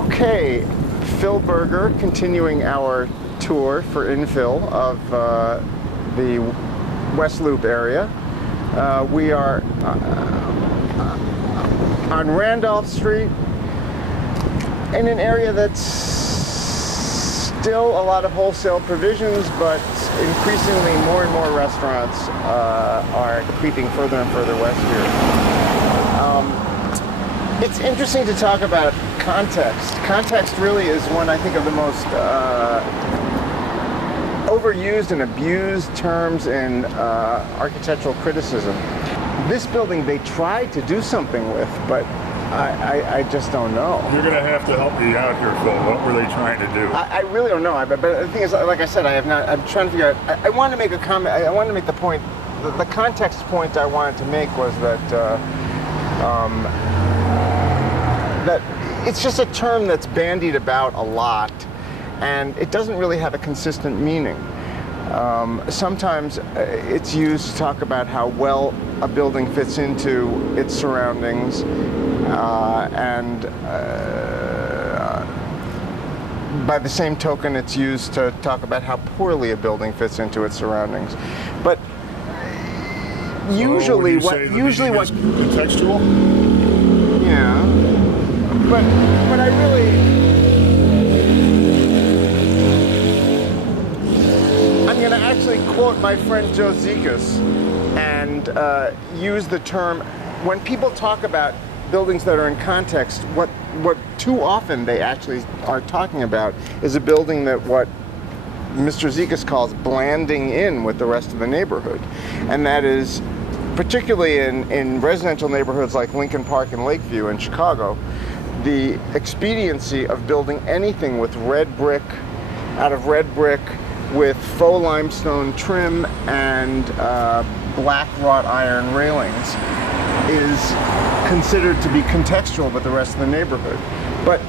Okay, Phil Berger, continuing our tour for Infill of the West Loop area. We are on Randolph Street in an area that's still a lot of wholesale provisions, but increasingly more and more restaurants are creeping further and further west here. It's interesting to talk about context. Context really is one, I think, of the most overused and abused terms in architectural criticism. This building they tried to do something with, but I just don't know. You're going to have to help me out here, Phil. What were they trying to do? I really don't know. But the thing is, like I said, I have not. I'm trying to figure out. I wanted to make a comment. I wanted to make the point. The context point I wanted to make was that that it's just a term that's bandied about a lot, and it doesn't really have a consistent meaning. Sometimes it's used to talk about how well a building fits into its surroundings, and by the same token, it's used to talk about how poorly a building fits into its surroundings. But usually, what contextual? Yeah, but I really. I'm going to actually quote my friend Joe Zikas and use the term, when people talk about buildings that are in context, what too often they actually are talking about is a building that what Mr. Zikas calls blanding in with the rest of the neighborhood. And that is particularly in residential neighborhoods like Lincoln Park and Lakeview in Chicago, the expediency of building anything with red brick, out of red brick, with faux limestone trim and black wrought iron railings is considered to be contextual with the rest of the neighborhood. But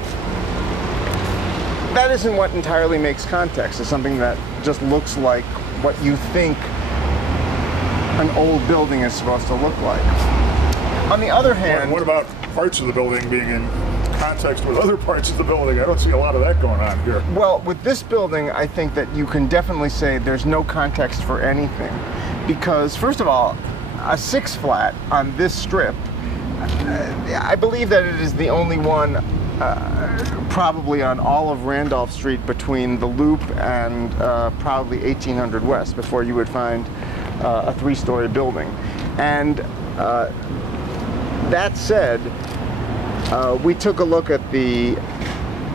that isn't what entirely makes context. It's something that just looks like what you think an old building is supposed to look like. On the other hand... What about parts of the building being in context with other parts of the building? I don't see a lot of that going on here. Well, with this building, I think that you can definitely say there's no context for anything. Because, first of all, a 6-flat on this strip, I believe that it is the only one probably on all of Randolph Street between the Loop and probably 1800 West before you would find a 3-story building. And that said, we took a look at the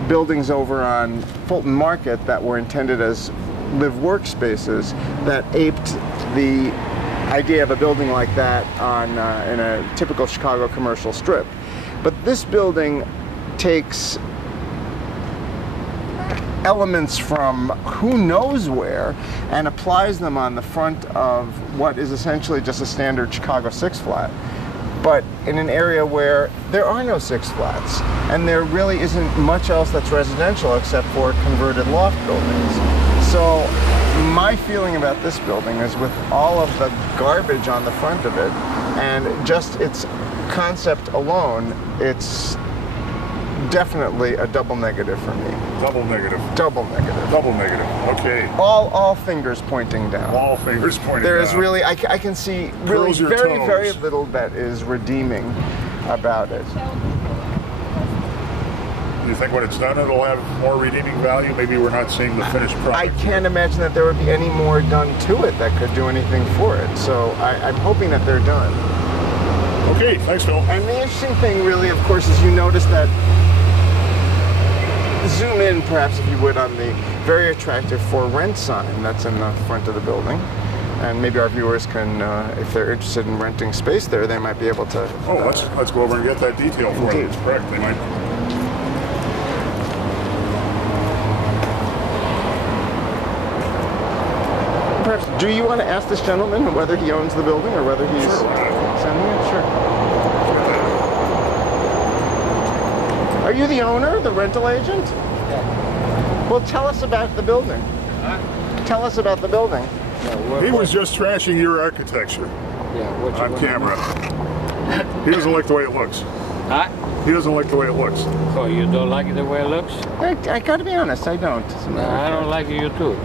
buildings over on Fulton Market that were intended as live-work spaces that aped the idea of a building like that on in a typical Chicago commercial strip. But this building takes elements from who knows where and applies them on the front of what is essentially just a standard Chicago 6-flat, but in an area where there are no 6-flats, and there really isn't much else that's residential except for converted loft buildings. So my feeling about this building is, with all of the garbage on the front of it and just its concept alone, it's definitely a double negative for me. Double negative. Double negative. Double negative. Okay. All fingers pointing down. All fingers pointing down. There is really, I can see really very little that is redeeming about it. You think when it's done it'll have more redeeming value? Maybe we're not seeing the finished product. I can't imagine that there would be any more done to it that could do anything for it. So I'm hoping that they're done. Okay, thanks, Phil. And the interesting thing really, of course, is you notice that, zoom in perhaps if you would on the very attractive for rent sign that's in the front of the building. And maybe our viewers can, if they're interested in renting space there, they might be able to... Oh, let's go over and get that detail for them. That's correct. They might... Perhaps, do you want to ask this gentleman whether he owns the building or whether he's sending it? Sure. Are you the owner, the rental agent? Yeah. Well, tell us about the building. Huh? Tell us about the building. Yeah, he was just trashing your architecture on camera. He doesn't like the way it looks. Huh? He doesn't like the way it looks. Oh, you don't like it the way it looks? I gotta be honest, I don't. No, I don't like you too.